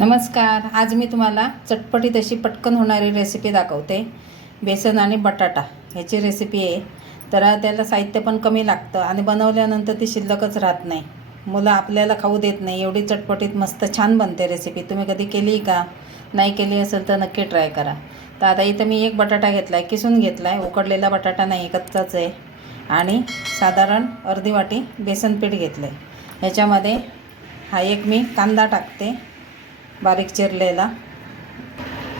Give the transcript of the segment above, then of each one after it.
नमस्कार. आज मी तुम्हाला चटपटीत अशी पटकन होणारी रेसिपी दाखवते. बेसन आणि बटाटा ह्याची रेसिपी आहे. तर त्याला साहित्य पण कमी लागतं आणि बनवल्यानंतर ती शिल्लकच राहत नाही. मुलं आपल्याला खाऊ देत नाही. एवढी चटपटीत मस्त छान बनते रेसिपी. तुम्ही कधी केली का? नाही केली असेल तर नक्की ट्राय करा. तर आता इथं मी एक बटाटा घेतला आहे, किसून घेतला आहे. उकडलेला बटाटा नाही, कच्चाच आहे. आणि साधारण अर्धी वाटी बेसन पीठ घेतलं आहे. ह्याच्यामध्ये हा एक मी कांदा टाकते बारीक चिरलेला.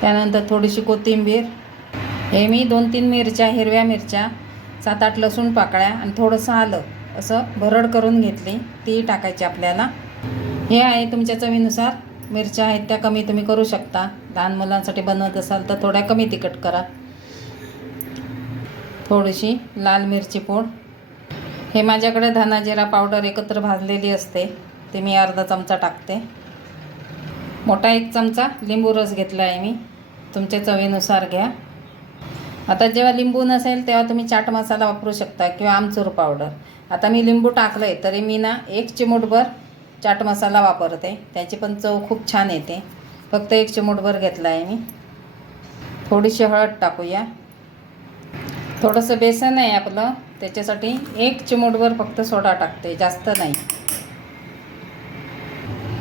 त्यानंतर थोडीशी कोथिंबीर, हे मी 2-3 मिरच्या, हिरव्या मिरच्या, 7-8 लसूण पाकळ्या आणि थोडंसं आलं असं भरड करून घेतली, ती टाकायची आपल्याला. हे आहे तुमच्या चवीनुसार. मिरच्या आहेत त्या कमी तुम्ही करू शकता. लहान मुलांसाठी बनवत असाल तर थोड्या कमी तिखट करा. थोडीशी लाल मिरची पूड. हे माझ्याकडे धना जिरा पावडर एकत्र भाजलेली असते, ते मी अर्धा चमचा टाकते. मोठा 1 चमचा लिंबू रस घेतला आहे मी, तुमच्या चवीनुसार घ्या. आता जेव्हा लिंबू नसेल तेव्हा तुम्ही चाट मसाला वापरू शकता किंवा आमचूर पावडर. आता मी लिंबू टाकलं आहे तरी मी 1 चिमूटभर चाट मसाला वापरते, त्याची पण चव खूप छान येते. फक्त 1 चिमूटभर घेतला आहे मी. थोडीशी हळद टाकूया. थोडंसं बेसन आहे आपलं, त्याच्यासाठी 1 चिमूटभर फक्त सोडा टाकते, जास्त नाही.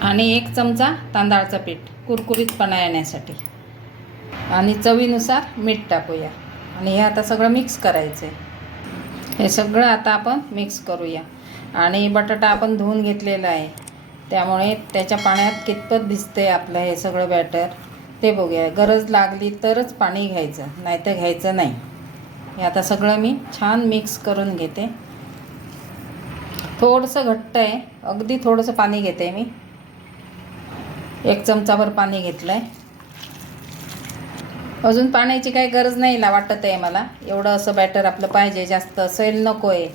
आणि 1 चमचा तांदळाचं पीठ कुरकुरीतपणा येण्यासाठी. आणि चवीनुसार मीठ टाकूया. आणि हे आता सगळं मिक्स करायचं आहे. हे सगळं आता आपण मिक्स करूया. आणि बटाटा आपण धुवून घेतलेला आहे, त्यामुळे त्याच्या पाण्यात कितपत भिजते आपलं हे सगळं बॅटर ते बघूया. गरज लागली तरच पाणी घ्यायचं, नाही तर घ्यायचं नाही. हे आता सगळं मी छान मिक्स करून घेते. थोडंसं घट्ट आहे, अगदी थोडंसं पाणी घेते मी. 1 चमचाभर पाणी घेतलं आहे. अजून पाण्याची काही गरज नाही वाटत आहे मला. एवढं असं बॅटर आपलं पाहिजे, जास्त सैल नको आहे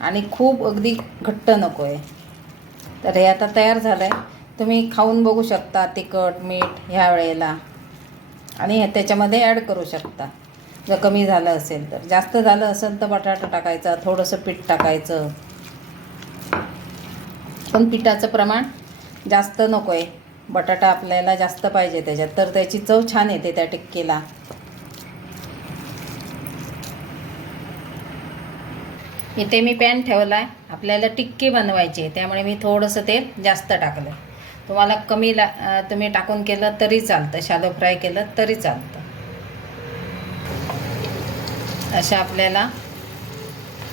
आणि खूप अगदी घट्ट नको आहे. तर हे आता तयार झालं आहे. तुम्ही खाऊन बघू शकता तिखट मीठ ह्या वेळेला, आणि हे त्याच्यामध्ये ॲड करू शकता. जर कमी झालं असेल तर. जास्त झालं असेल तर बटाटा टाकायचा, थोडंसं पीठ टाकायचं, पण पिठाचं प्रमाण जास्त नको आहे. बटाटा आपल्याला जास्त पाहिजे त्याच्यात, तर त्याची चव छान येते त्या टिक्कीला. इथे मी पॅन ठेवला आहे. आपल्याला टिक्की बनवायची आहे, त्यामुळे मी थोडंसं तेल जास्त टाकलं. तुम्हाला कमी तुम्ही टाकून केलं तरी चालतं, शॅलो फ्राय केलं तरी चालतं. अशा आपल्याला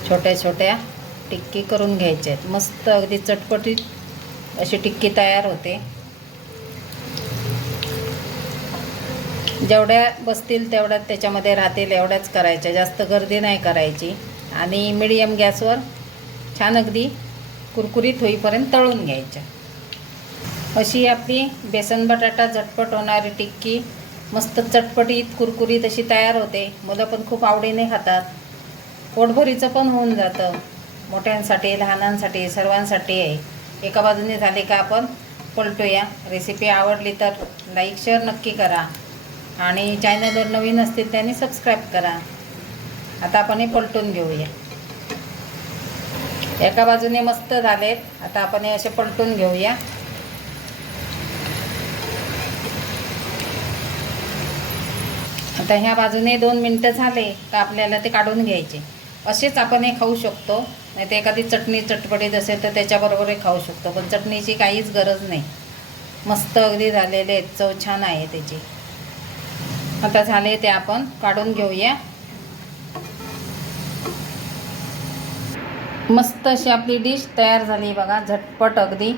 छोट्या छोट्या टिक्की करून घ्यायच्या आहेत. मस्त अगदी चटपटीत अशी टिक्की तयार होते. जेवढ्या बसतील तेवढ्याच त्याच्यामध्ये राहतील एवढ्याच करायच्या, जास्त गर्दी नाही करायची. आणि मिडियम गॅसवर छान अगदी कुरकुरीत होईपर्यंत तळून घ्यायच्या. अशी आपली बेसन बटाटा झटपट होणारी टिक्की मस्त चटपटीत कुरकुरीत अशी तयार होते. मुलं पण खूप आवडीने खातात. पोटभरीचं पण होऊन जातं. मोठ्यांसाठी लहानांसाठी सर्वांसाठी आहे. एका बाजूने झाले का आपण पलटूया. रेसिपी आवडली तर लाईक शेअर नक्की करा, आणि चॅनलवर नवीन असतील त्यांनी सबस्क्राईब करा. आता आपण हे पलटून घेऊया. एका बाजूने मस्त झालेत. आता आपण हे असे पलटून घेऊया. आता ह्या बाजूने 2 मिनटं झाले तर आपल्याला ते काढून घ्यायचे. असेच आपण हे खाऊ शकतो, नाही तर एखादी चटणी चटपटीत असेल तर त्याच्याबरोबरही खाऊ शकतो, पण चटणीची काहीच गरज नाही. मस्त अगदी झालेले आहेत, चव छान आहे त्याची. आता झाले ते आपण काढून घेऊया. मस्त अशी आपली डिश तयार झाली बघा. झटपट अगदी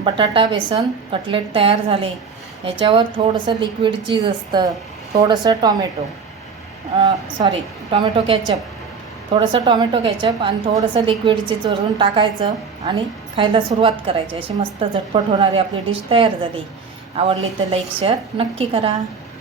बटाटा बेसन कटलेट तयार झाले. याच्यावर थोडंसं लिक्विड चीज असतं, थोडंसं टॉमॅटो कॅचअप, थोडंसं टॉमॅटो कॅचअप आणि थोडंसं लिक्विड चीज वरून टाकायचं आणि खायला सुरुवात करायची. अशी मस्त झटपट होणारी आपली डिश तयार झाली. आवडली तर लाईक शेअर नक्की करा.